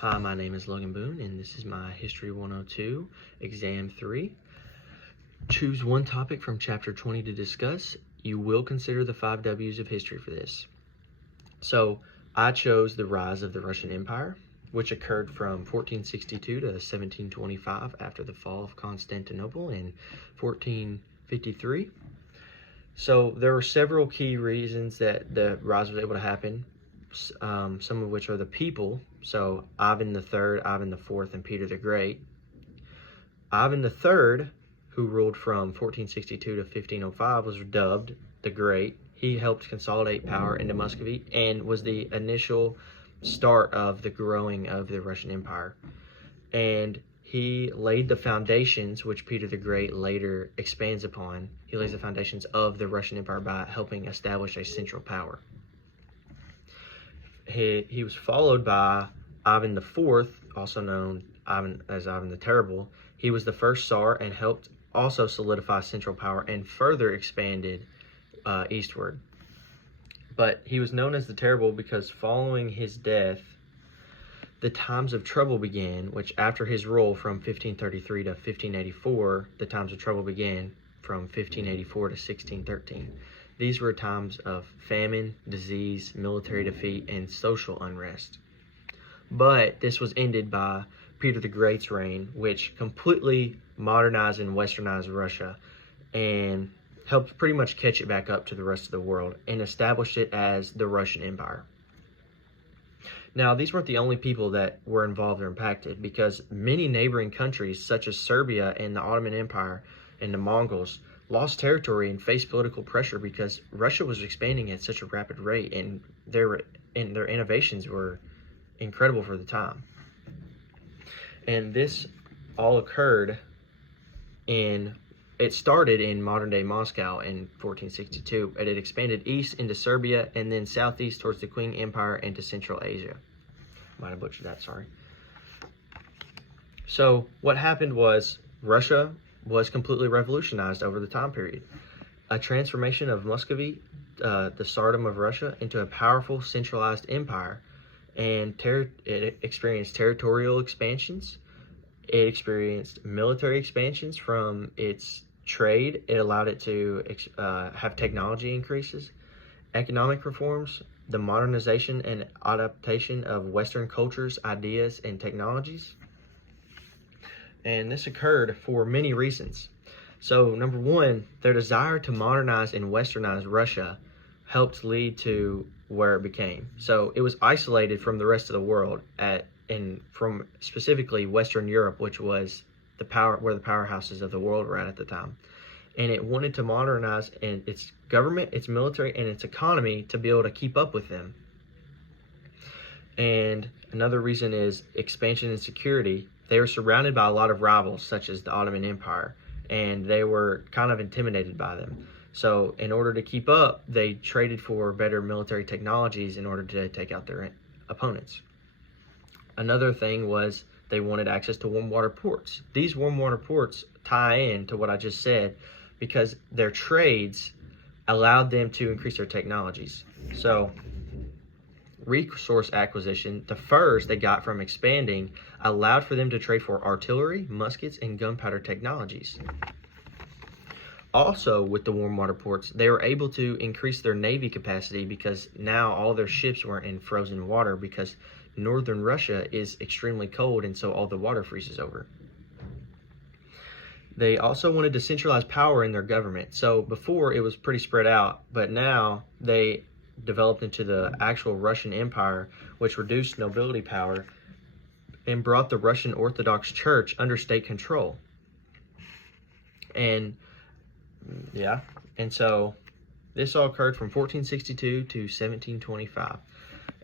Hi, my name is Logan Boone, and this is my History 102, Exam 3. Choose one topic from Chapter 20 to discuss. You will consider the 5 W's of history for this. So, I chose the rise of the Russian Empire, which occurred from 1462 to 1725 after the fall of Constantinople in 1453. So, there were several key reasons that the rise was able to happen. Some of which are the people. So Ivan III, Ivan IV, and Peter the Great. Ivan III, who ruled from 1462 to 1505, was dubbed the Great. He helped consolidate power into Muscovy and was the initial start of the growing of the Russian Empire. And he laid the foundations, which Peter the Great later expands upon. He lays the foundations of the Russian Empire by helping establish a central power. He was followed by Ivan IV, also known as Ivan the Terrible. He was the first Tsar and helped also solidify central power and further expanded eastward. But he was known as the Terrible because following his death, the times of trouble began, which after his rule from 1533 to 1584, the times of trouble began from 1584 to 1613. These were times of famine, disease, military defeat, and social unrest. But this was ended by Peter the Great's reign, which completely modernized and westernized Russia and helped pretty much catch it back up to the rest of the world and established it as the Russian Empire. Now, these weren't the only people that were involved or impacted, because many neighboring countries, such as Serbia and the Ottoman Empire and the Mongols, lost territory and faced political pressure because Russia was expanding at such a rapid rate, and their innovations were incredible for the time. And this all occurred it started in modern-day Moscow in 1462, and it expanded east into Serbia and then southeast towards the Qing Empire and to Central Asia. Might have butchered that, sorry. So what happened was Russia was completely revolutionized over the time period. A transformation of Muscovy, the Tsardom of Russia, into a powerful centralized empire, and it experienced territorial expansions. It experienced military expansions from its trade. It allowed it to have technology increases, economic reforms, the modernization and adaptation of Western cultures, ideas, and technologies. And this occurred for many reasons. So, number one, their desire to modernize and westernize Russia helped lead to where it became. So it was isolated from the rest of the world from specifically Western Europe, which was where the powerhouses of the world were at the time. And it wanted to modernize its government, its military, and its economy to be able to keep up with them. And another reason is expansion and security. They were surrounded by a lot of rivals, such as the Ottoman Empire, and they were kind of intimidated by them. So in order to keep up, they traded for better military technologies in order to take out their opponents. Another thing was they wanted access to warm water ports. These warm water ports tie in to what I just said because their trades allowed them to increase their technologies. So resource acquisition, the furs they got from expanding, allowed for them to trade for artillery, muskets, and gunpowder technologies. Also, with the warm water ports, they were able to increase their navy capacity because now all their ships weren't in frozen water because northern Russia is extremely cold, and so all the water freezes over. They also wanted to centralize power in their government. So before it was pretty spread out, but now they developed into the actual Russian Empire, which reduced nobility power and brought the Russian Orthodox Church under state control. And so this all occurred from 1462 to 1725.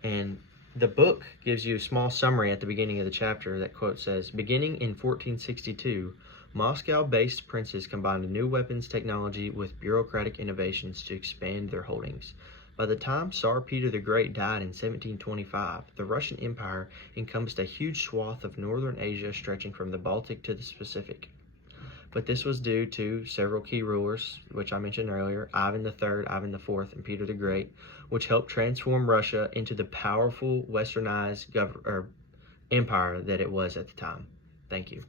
And the book gives you a small summary at the beginning of the chapter. That quote says, beginning in 1462, Moscow-based princes combined new weapons technology with bureaucratic innovations to expand their holdings. By the time Tsar Peter the Great died in 1725, the Russian Empire encompassed a huge swath of northern Asia stretching from the Baltic to the Pacific. But this was due to several key rulers, which I mentioned earlier, Ivan III, Ivan IV, and Peter the Great, which helped transform Russia into the powerful westernized empire that it was at the time. Thank you.